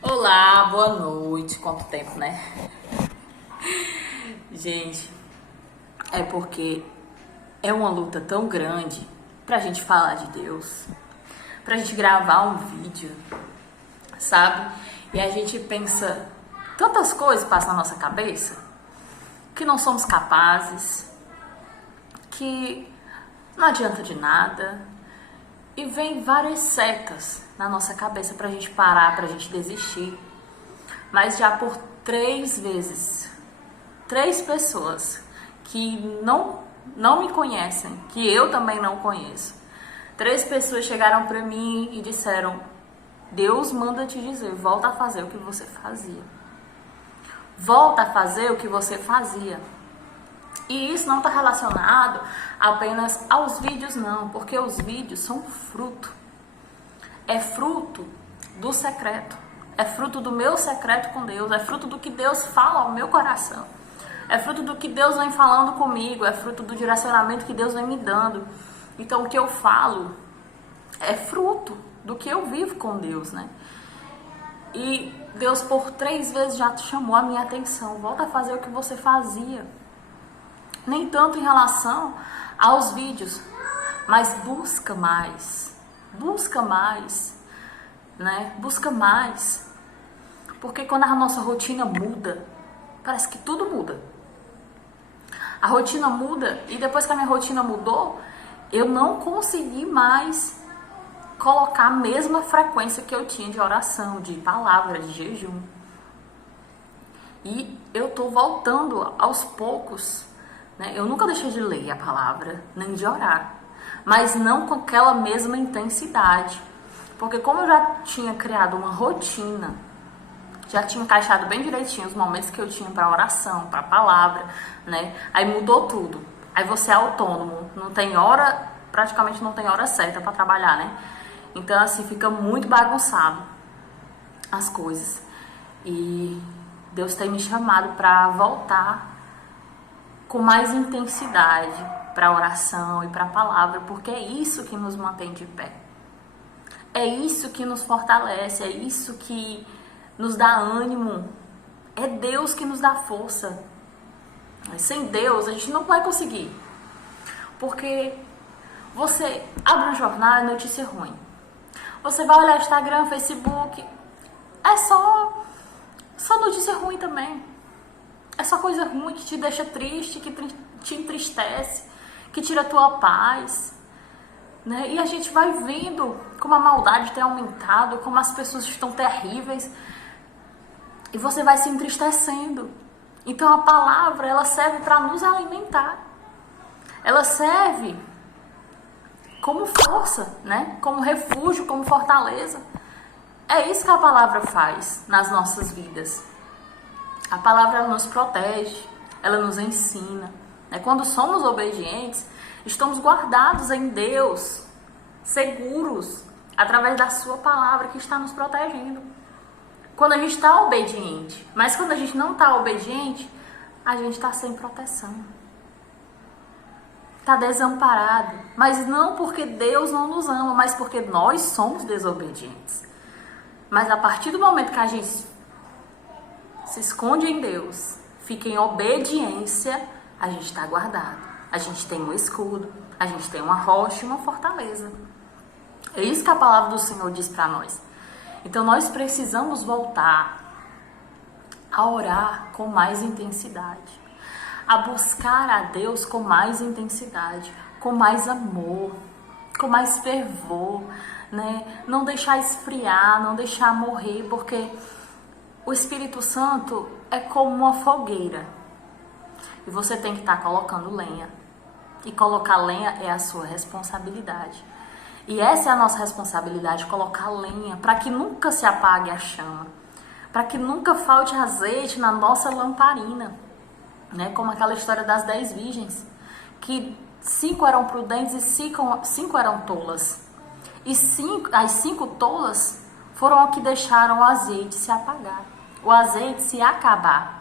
Olá, boa noite. Quanto tempo, né? Gente, é porque é uma luta tão grande pra gente falar de Deus, pra gente gravar um vídeo, sabe? E a gente pensa, tantas coisas passam na nossa cabeça, que não somos capazes, que não adianta de nada. E vem várias setas na nossa cabeça pra gente parar, pra gente desistir. Mas já por 3 vezes, 3 pessoas que não me conhecem, que eu também não conheço, 3 pessoas chegaram pra mim e disseram: Deus manda te dizer, volta a fazer o que você fazia. Volta a fazer o que você fazia. E isso não está relacionado apenas aos vídeos, não, porque os vídeos são fruto. É fruto do secreto. É fruto do meu secreto com Deus. É fruto do que Deus fala ao meu coração. É fruto do que Deus vem falando comigo. É fruto do direcionamento que Deus vem me dando. Então, o que eu falo é fruto do que eu vivo com Deus, né? E Deus, por 3 vezes, já chamou a minha atenção. Volta a fazer o que você fazia. Nem tanto em relação aos vídeos, mas busca mais, né? Busca mais, porque quando a nossa rotina muda, parece que tudo muda. A rotina muda e depois que a minha rotina mudou, eu não consegui mais colocar a mesma frequência que eu tinha de oração, de palavra, de jejum. E eu tô voltando aos poucos. Eu nunca deixei de ler a palavra, nem de orar, mas não com aquela mesma intensidade. Porque como eu já tinha criado uma rotina, já tinha encaixado bem direitinho os momentos que eu tinha para oração, para palavra, né? Aí mudou tudo. Aí você é autônomo, não tem hora, praticamente não tem hora certa para trabalhar, né? Então assim, fica muito bagunçado as coisas. E Deus tem me chamado para voltar com mais intensidade para a oração e para a palavra, porque é isso que nos mantém de pé. É isso que nos fortalece, é isso que nos dá ânimo. É Deus que nos dá força. Sem Deus a gente não vai conseguir. Porque você abre um jornal e notícia ruim. Você vai olhar Instagram, Facebook, é só notícia ruim também. É só coisa ruim que te deixa triste, que te entristece, que tira a tua paz, né? E a gente vai vendo como a maldade tem aumentado, como as pessoas estão terríveis, e você vai se entristecendo. Então a palavra, ela serve para nos alimentar. Ela serve como força, né? Como refúgio, como fortaleza. É isso que a palavra faz nas nossas vidas. A palavra ela nos protege, ela nos ensina. Quando somos obedientes, estamos guardados em Deus, seguros, através da sua palavra que está nos protegendo. Quando a gente está obediente, mas quando a gente não está obediente, a gente está sem proteção. Está desamparado. Mas não porque Deus não nos ama, mas porque nós somos desobedientes. Mas a partir do momento que a gente se esconde em Deus, fica em obediência, a gente está guardado. A gente tem um escudo, a gente tem uma rocha e uma fortaleza. É isso que a palavra do Senhor diz para nós. Então nós precisamos voltar a orar com mais intensidade, a buscar a Deus com mais intensidade, com mais amor, com mais fervor, né? Não deixar esfriar, não deixar morrer, porque o Espírito Santo é como uma fogueira. E você tem que estar colocando lenha. E colocar lenha é a sua responsabilidade. E essa é a nossa responsabilidade, colocar lenha, para que nunca se apague a chama. Para que nunca falte azeite na nossa lamparina. Como aquela história das 10 virgens. Que 5 eram prudentes e 5 eram tolas. E as 5 tolas foram as que deixaram o azeite se apagar. O azeite se acabar.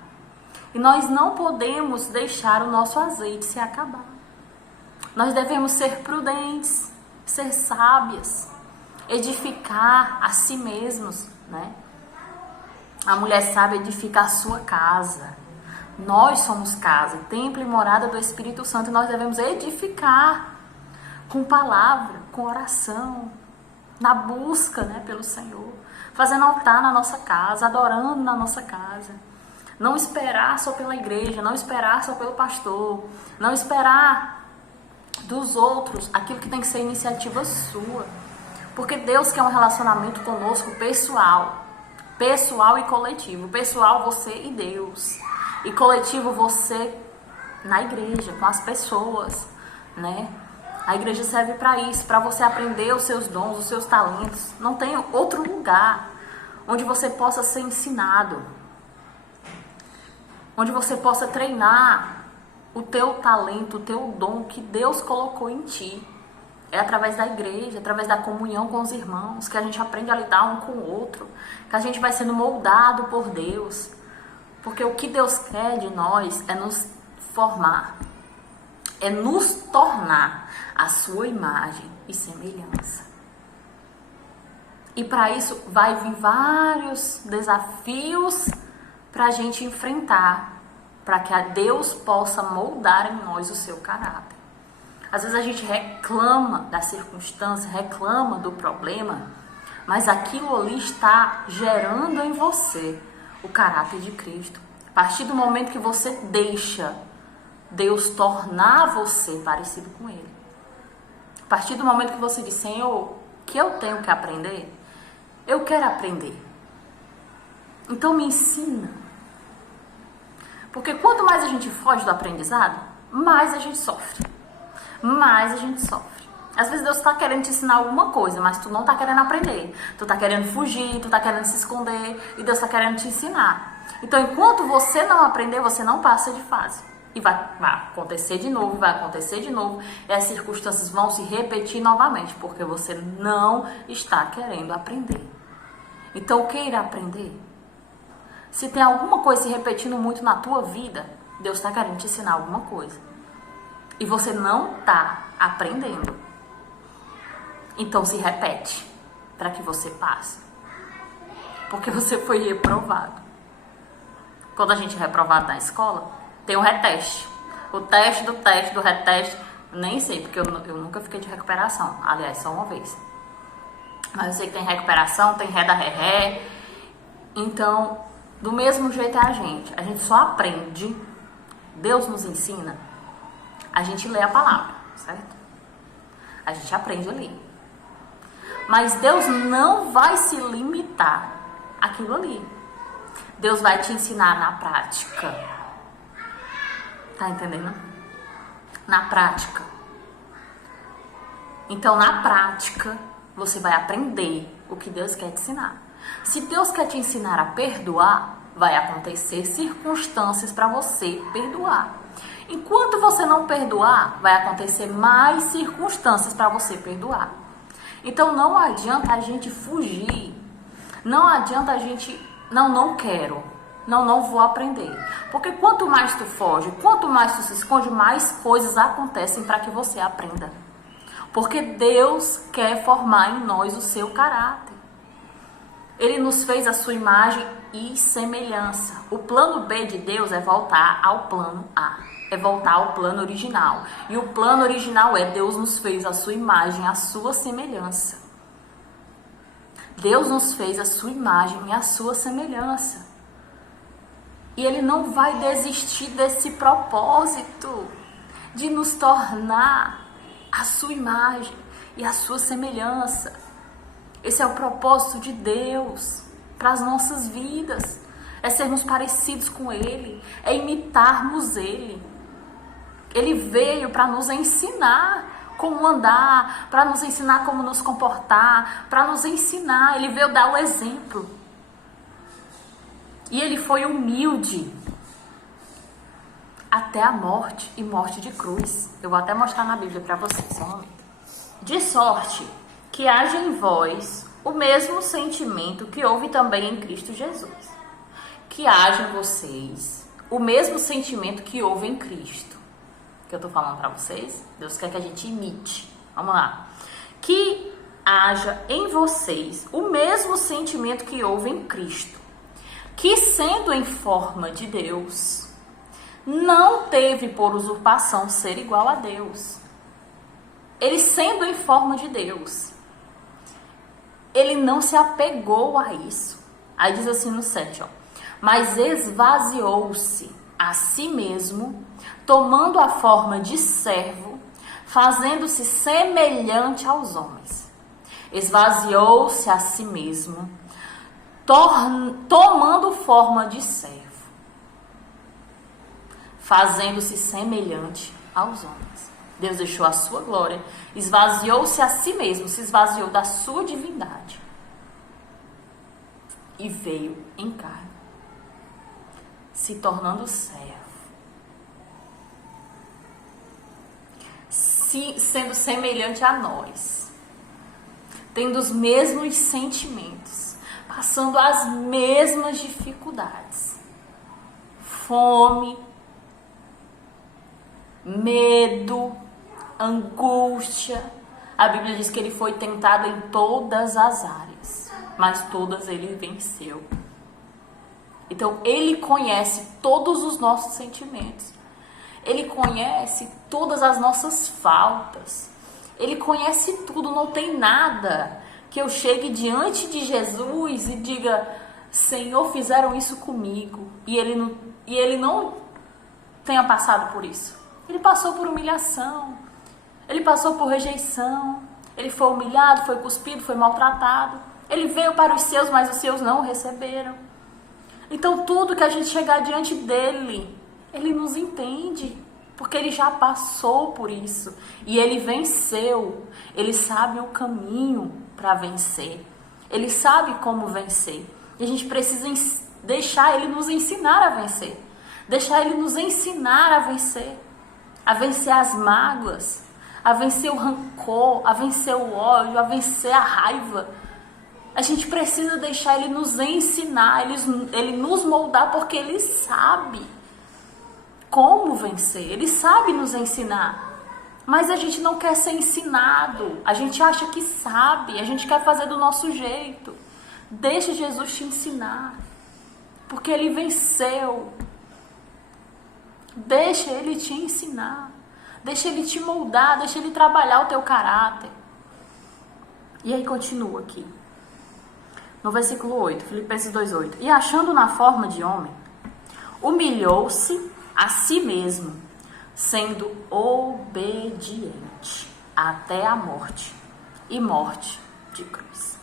E nós não podemos deixar o nosso azeite se acabar. Nós devemos ser prudentes, ser sábias, edificar a si mesmos, né? A mulher sábia edifica a sua casa. Nós somos casa, templo e morada do Espírito Santo, e nós devemos edificar com palavra, com oração, na busca, né, pelo Senhor, fazendo altar na nossa casa, adorando na nossa casa. Não esperar só pela igreja, não esperar só pelo pastor, não esperar dos outros aquilo que tem que ser iniciativa sua. Porque Deus quer um relacionamento conosco pessoal e coletivo. Pessoal, você e Deus. E coletivo, você na igreja, com as pessoas, né? A igreja serve para isso, para você aprender os seus dons, os seus talentos. Não tem outro lugar onde você possa ser ensinado, onde você possa treinar o teu talento, o teu dom que Deus colocou em ti. É através da igreja, através da comunhão com os irmãos, que a gente aprende a lidar um com o outro, que a gente vai sendo moldado por Deus. Porque o que Deus quer de nós é nos formar, é nos tornar a sua imagem e semelhança. E para isso vai vir vários desafios para a gente enfrentar, para que Deus possa moldar em nós o seu caráter. Às vezes a gente reclama da circunstância, reclama do problema, mas aquilo ali está gerando em você o caráter de Cristo. A partir do momento que você deixa Deus tornar você parecido com Ele. A partir do momento que você diz, Senhor, o que eu tenho que aprender? Eu quero aprender. Então me ensina. Porque quanto mais a gente foge do aprendizado, mais a gente sofre. Mais a gente sofre. Às vezes Deus está querendo te ensinar alguma coisa, mas tu não está querendo aprender. Tu está querendo fugir, tu está querendo se esconder, e Deus está querendo te ensinar. Então, enquanto você não aprender, você não passa de fase. E vai acontecer de novo, vai acontecer de novo. E as circunstâncias vão se repetir novamente, porque você não está querendo aprender. Então, queira aprender. Se tem alguma coisa se repetindo muito na tua vida, Deus está querendo te ensinar alguma coisa. E você não está aprendendo. Então, se repete para que você passe. Porque você foi reprovado. Quando a gente é reprovado na escola, tem um reteste. O teste do teste, do reteste, nem sei, porque eu nunca fiquei de recuperação. Aliás, só uma vez. Mas eu sei que tem recuperação, tem ré da ré. Então, do mesmo jeito é a gente. A gente só aprende, Deus nos ensina, a gente lê a palavra, certo? A gente aprende a ler. Mas Deus não vai se limitar àquilo ali. Deus vai te ensinar na prática. Tá entendendo? Na prática. Então, na prática, você vai aprender o que Deus quer te ensinar. Se Deus quer te ensinar a perdoar, vai acontecer circunstâncias para você perdoar. Enquanto você não perdoar, vai acontecer mais circunstâncias para você perdoar. Então, não adianta a gente fugir. Não adianta a gente... Não quero. Não vou aprender. Porque quanto mais tu foge, quanto mais tu se esconde, mais coisas acontecem para que você aprenda. Porque Deus quer formar em nós o seu caráter. Ele nos fez a sua imagem e semelhança. O plano B de Deus é voltar ao plano A. É voltar ao plano original. E o plano original é Deus nos fez a sua imagem, a sua semelhança. Deus nos fez a sua imagem e a sua semelhança. E Ele não vai desistir desse propósito de nos tornar a sua imagem e a sua semelhança. Esse é o propósito de Deus para as nossas vidas. É sermos parecidos com Ele, é imitarmos Ele. Ele veio para nos ensinar como andar, para nos ensinar como nos comportar, para nos ensinar. Ele veio dar o exemplo. E Ele foi humilde até a morte e morte de cruz. Eu vou até mostrar na Bíblia para vocês, só um momento. De sorte que haja em vós o mesmo sentimento que houve também em Cristo Jesus. Que haja em vocês o mesmo sentimento que houve em Cristo. Que eu tô falando para vocês, Deus quer que a gente imite. Vamos lá. Que haja em vocês o mesmo sentimento que houve em Cristo, que sendo em forma de Deus, não teve por usurpação ser igual a Deus. Ele sendo em forma de Deus, ele não se apegou a isso. Aí diz assim no 7, ó. Mas esvaziou-se a si mesmo, tomando a forma de servo, fazendo-se semelhante aos homens. Esvaziou-se a si mesmo, tomando forma de servo, fazendo-se semelhante aos homens. Deus deixou a sua glória, esvaziou-se a si mesmo, se esvaziou da sua divindade e veio em carne, se tornando servo, sendo semelhante a nós, tendo os mesmos sentimentos, passando as mesmas dificuldades, fome, medo, angústia. A Bíblia diz que ele foi tentado em todas as áreas, mas todas ele venceu. Então, ele conhece todos os nossos sentimentos. Ele conhece todas as nossas faltas. Ele conhece tudo. Não tem nada que eu chegue diante de Jesus e diga: Senhor, fizeram isso comigo. E ele não tenha passado por isso. Ele passou por humilhação. Ele passou por rejeição. Ele foi humilhado, foi cuspido, foi maltratado. Ele veio para os seus, mas os seus não o receberam. Então, tudo que a gente chegar diante dele, ele nos entende, porque ele já passou por isso. E ele venceu. Ele sabe o caminho para vencer. Ele sabe como vencer. E a gente precisa deixar ele nos ensinar a vencer. Deixar ele nos ensinar a vencer. A vencer as mágoas, a vencer o rancor, a vencer o ódio, a vencer a raiva. A gente precisa deixar ele nos ensinar, ele nos moldar, porque ele sabe como vencer, ele sabe nos ensinar. Mas a gente não quer ser ensinado, a gente acha que sabe, a gente quer fazer do nosso jeito. Deixa Jesus te ensinar, porque ele venceu. Deixa ele te ensinar, deixa ele te moldar, deixa ele trabalhar o teu caráter. E aí continua aqui, no versículo 8, Filipenses 2:8. E achando na forma de homem, humilhou-se a si mesmo, sendo obediente até a morte, e morte de cruz.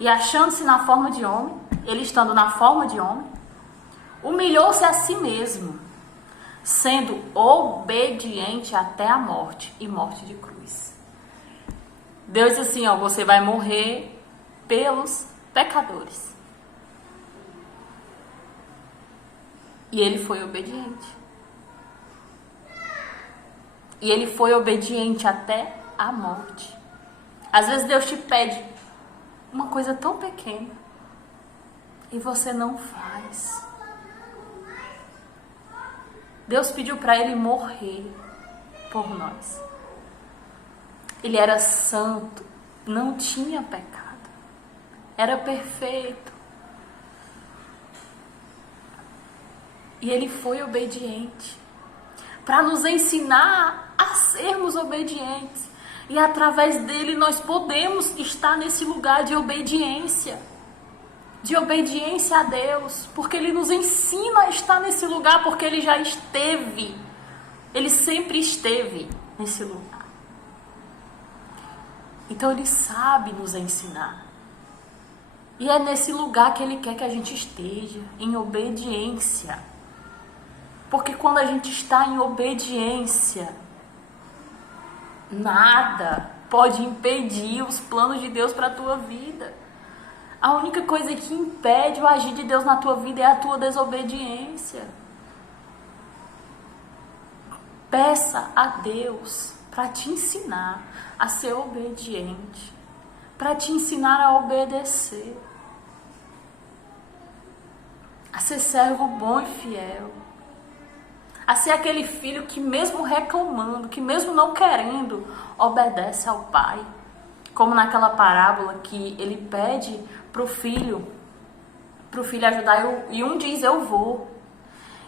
E achando-se na forma de homem, ele estando na forma de homem, humilhou-se a si mesmo, sendo obediente até a morte, e morte de cruz. Deus diz assim, ó, você vai morrer pelos pecadores. E ele foi obediente. E ele foi obediente até a morte. Às vezes Deus te pede uma coisa tão pequena e você não faz. Deus pediu para ele morrer por nós. Ele era santo, não tinha pecado, era perfeito. E ele foi obediente para nos ensinar a sermos obedientes. E através dele nós podemos estar nesse lugar de obediência a Deus, porque ele nos ensina a estar nesse lugar, porque ele já esteve, ele sempre esteve nesse lugar. Então ele sabe nos ensinar. E é nesse lugar que ele quer que a gente esteja, em obediência. Porque quando a gente está em obediência, nada pode impedir os planos de Deus para a tua vida. A única coisa que impede o agir de Deus na tua vida é a tua desobediência. Peça a Deus para te ensinar a ser obediente, para te ensinar a obedecer, a ser servo bom e fiel, a ser aquele filho que mesmo reclamando, que mesmo não querendo, obedece ao pai. Como naquela parábola que ele pede para o filho para o filho ajudar, e um diz eu vou,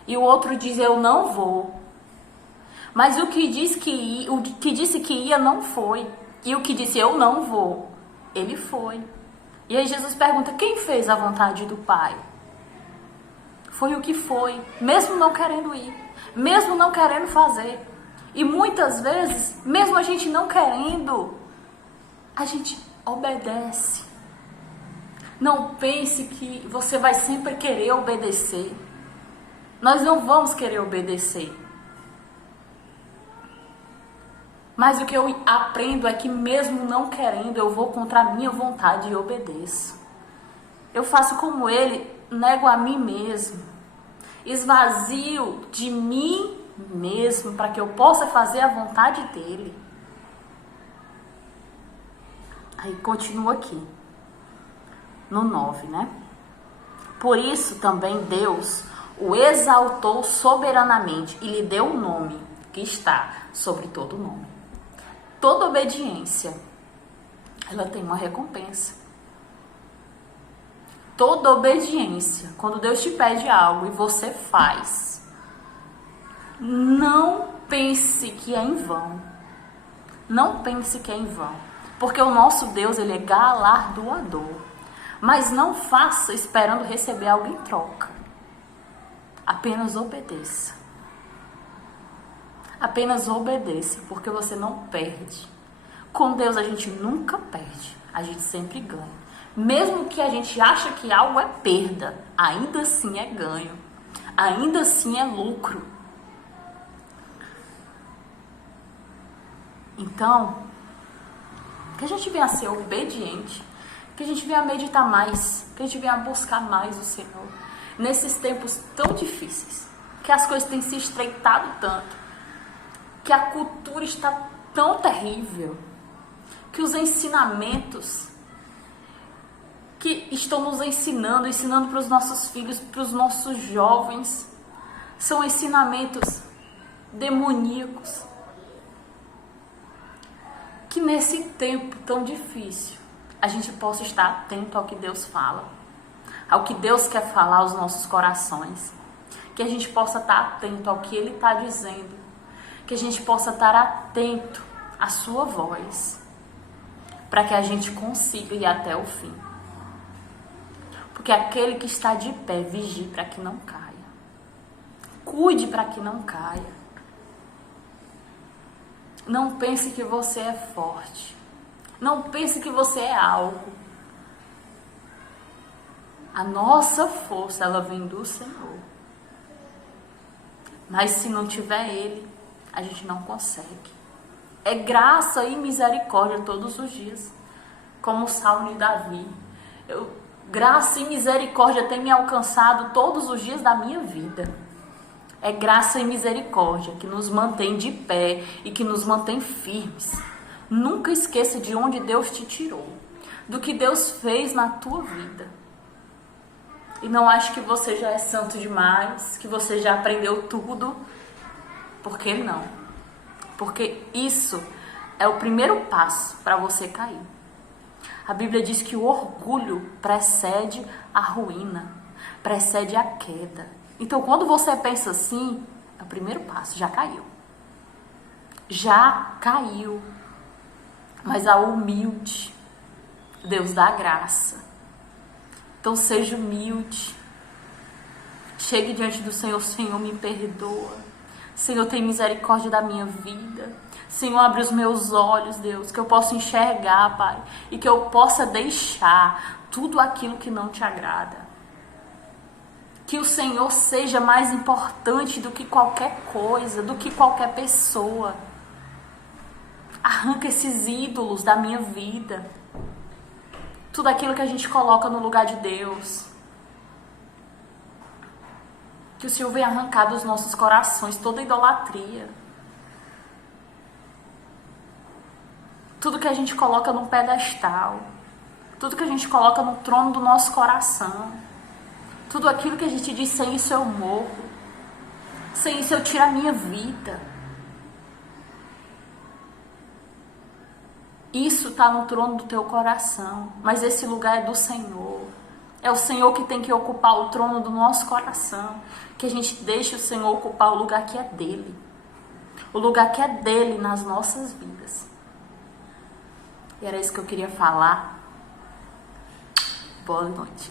e o outro diz eu não vou. Mas o que disse que ia não foi, e o que disse eu não vou, ele foi. E aí Jesus pergunta, quem fez a vontade do Pai? Foi o que foi, mesmo não querendo ir, mesmo não querendo fazer. E muitas vezes, mesmo a gente não querendo, a gente obedece. Não pense que você vai sempre querer obedecer. Nós não vamos querer obedecer. Mas o que eu aprendo é que mesmo não querendo, eu vou contra a minha vontade e obedeço. Eu faço como ele, nego a mim mesmo. Esvazio de mim mesmo para que eu possa fazer a vontade dele. Aí continua aqui. No 9, né? Por isso também Deus o exaltou soberanamente e lhe deu um nome que está sobre todo nome. Toda obediência, ela tem uma recompensa. Toda obediência, quando Deus te pede algo e você faz, não pense que é em vão. Não pense que é em vão. Porque o nosso Deus, ele é galardoador. Mas não faça esperando receber algo em troca. Apenas obedeça. Apenas obedeça, porque você não perde. Com Deus a gente nunca perde, a gente sempre ganha. Mesmo que a gente ache que algo é perda, ainda assim é ganho. Ainda assim é lucro. Então, que a gente venha a ser obediente, que a gente venha a meditar mais, que a gente venha a buscar mais o Senhor. Nesses tempos tão difíceis, que as coisas têm se estreitado tanto, que a cultura está tão terrível, que os ensinamentos que estão nos ensinando para os nossos filhos, para os nossos jovens, são ensinamentos demoníacos. Que nesse tempo tão difícil, a gente possa estar atento ao que Deus fala, ao que Deus quer falar aos nossos corações, que a gente possa estar atento ao que Ele está dizendo, que a gente possa estar atento à sua voz, para que a gente consiga ir até o fim. Porque aquele que está de pé, vigie para que não caia. Cuide para que não caia. Não pense que você é forte. Não pense que você é algo. A nossa força, ela vem do Senhor. Mas se não tiver Ele, a gente não consegue. É graça e misericórdia todos os dias. Como o Salmo de Davi. Graça e misericórdia têm me alcançado todos os dias da minha vida. É graça e misericórdia que nos mantém de pé e que nos mantém firmes. Nunca esqueça de onde Deus te tirou, do que Deus fez na tua vida. E não ache que você já é santo demais, que você já aprendeu tudo. Por que não? Porque isso é o primeiro passo para você cair. A Bíblia diz que o orgulho precede a ruína, precede a queda. Então, quando você pensa assim, é o primeiro passo, já caiu. Já caiu. Mas a humilde, Deus dá graça. Então, seja humilde. Chegue diante do Senhor, Senhor, me perdoa. Senhor, tem misericórdia da minha vida. Senhor, abre os meus olhos, Deus, que eu possa enxergar, Pai, e que eu possa deixar tudo aquilo que não te agrada. Que o Senhor seja mais importante do que qualquer coisa, do que qualquer pessoa. Arranca esses ídolos da minha vida. Tudo aquilo que a gente coloca no lugar de Deus. Que o Senhor venha arrancar dos nossos corações toda idolatria. Tudo que a gente coloca num pedestal. Tudo que a gente coloca no trono do nosso coração. Tudo aquilo que a gente diz, sem isso eu morro. Sem isso eu tiro a minha vida. Isso está no trono do teu coração. Mas esse lugar é do Senhor. É o Senhor que tem que ocupar o trono do nosso coração. Que a gente deixe o Senhor ocupar o lugar que é dele. O lugar que é dele nas nossas vidas. E era isso que eu queria falar. Boa noite.